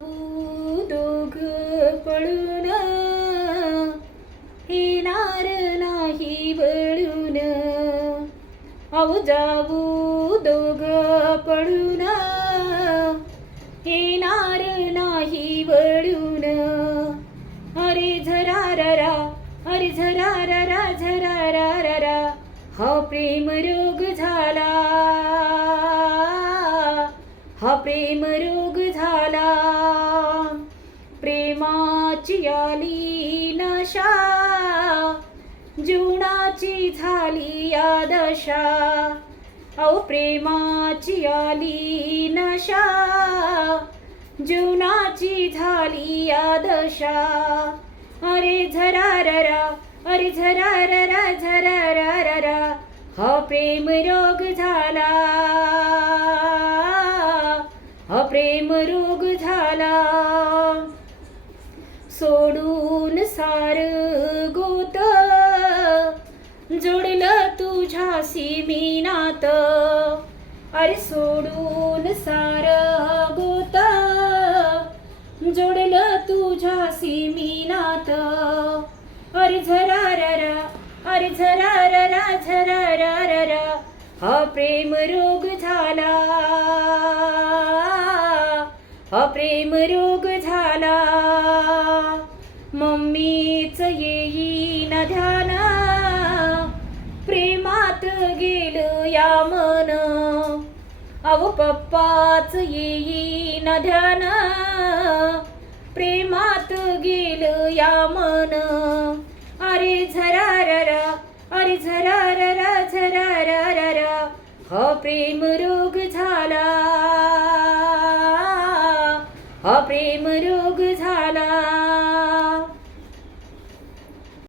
दोघ पळून येणार नाही वळून, अहो जाऊ दोघ पळून येणार नाही वळून. अरे झराररा, अरे झराररा, झराररा, हा प्रेम रोग झाला, हा प्रेम रोग झाला. प्रेमाची आली नशा, जीवनाची झाली या दशा. अहो प्रेमाची आली नशा, जीवनाची झाली या दशा. अरे झराररा, अरे झराररा, झराररा, हा प्रेम रोग झाला, हा प्रेम रोग झाला. सोडून सार गोत, जोडलं तुझ्याशी मी नात. अरे सोडून सार गोत, जोडलं तुझ्याशी मी नात. अरे झराररा, अरे झराररा, झराररा, हा प्रेम रोग झाला, हा प्रेम रोग झाला. मम्मीच येईन ध्यान, प्रेमात गेलं या मन. अहो पप्पाच येईन ध्यान, प्रेमात गेलं या मन. अरे झराररा, अरे झराररा, झराररा, हा प्रेम रोग झाला, हा प्रेम रोग झाला.